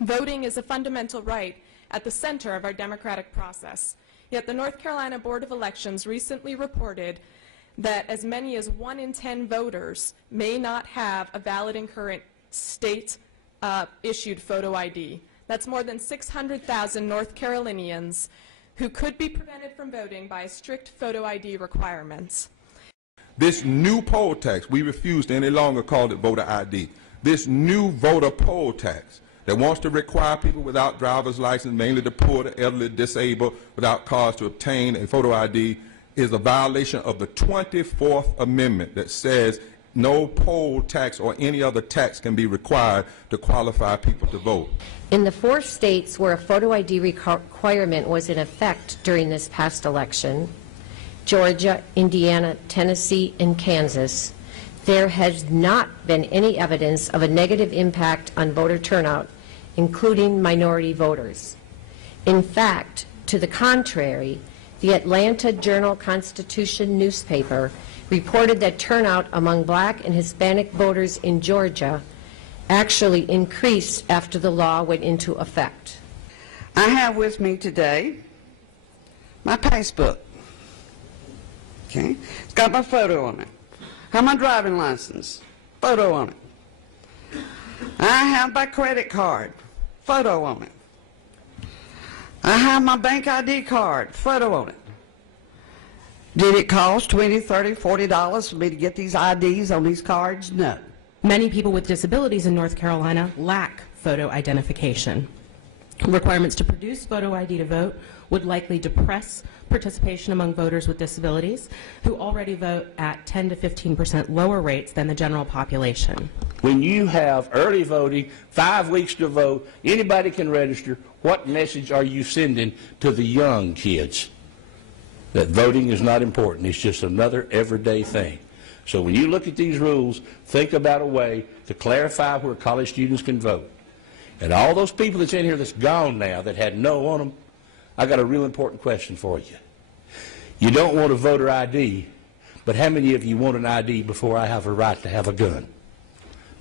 Voting is a fundamental right at the center of our democratic process. Yet the North Carolina Board of Elections recently reported that as many as 1 in 10 voters may not have a valid and current state-issued photo ID. That's more than 600,000 North Carolinians who could be prevented from voting by strict photo ID requirements. This new poll tax, we refuse to any longer call it voter ID. This new voter poll tax that wants to require people without driver's license, mainly the poor, the elderly, disabled, without cars to obtain a photo ID is a violation of the 24th Amendment that says no poll tax or any other tax can be required to qualify people to vote. In the 4 states where a photo ID requirement was in effect during this past election, Georgia, Indiana, Tennessee, and Kansas, there has not been any evidence of a negative impact on voter turnout, including minority voters. In fact, to the contrary, the Atlanta Journal-Constitution newspaper reported that turnout among Black and Hispanic voters in Georgia actually increased after the law went into effect. I have with me today my passbook. Okay, it's got my photo on it. I have my driving license, photo on it. I have my credit card, photo on it. I have my bank ID card, photo on it. Did it cost $20, $30, $40 for me to get these IDs on these cards? No. Many people with disabilities in North Carolina lack photo identification. Requirements to produce photo ID to vote would likely depress participation among voters with disabilities who already vote at 10 to 15% lower rates than the general population. When you have early voting, 5 weeks to vote, anybody can register, what message are you sending to the young kids? That voting is not important, it's just another everyday thing. So when you look at these rules, think about a way to clarify where college students can vote. And all those people that's in here that's gone now that had no on them, I got a real important question for you. You don't want a voter ID, but how many of you want an ID before I have a right to have a gun?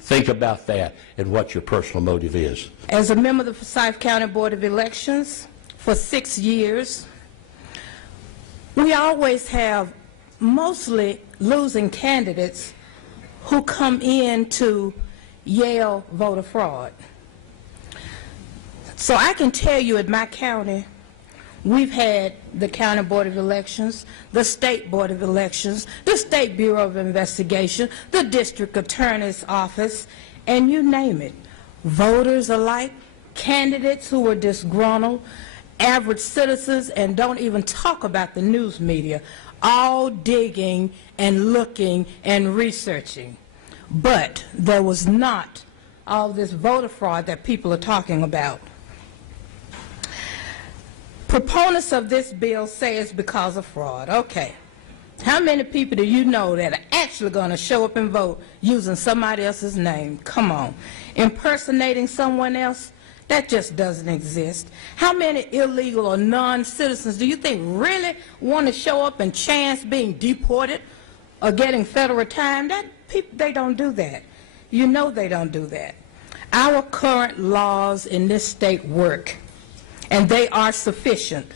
Think about that and what your personal motive is. As a member of the Forsyth County Board of Elections for 6 years, we always have mostly losing candidates who come in to yell voter fraud. So I can tell you at my county, we've had the County Board of Elections, the State Board of Elections, the State Bureau of Investigation, the District Attorney's Office, and you name it. Voters alike, candidates who were disgruntled, average citizens, and don't even talk about the news media, all digging and looking and researching. But there was not all this voter fraud that people are talking about. Proponents of this bill say it's because of fraud. Okay. How many people do you know that are actually going to show up and vote using somebody else's name? Come on. Impersonating someone else? That just doesn't exist. How many illegal or non-citizens do you think really want to show up and chance being deported or getting federal time? They don't do that. You know they don't do that. Our current laws in this state work, and they are sufficient.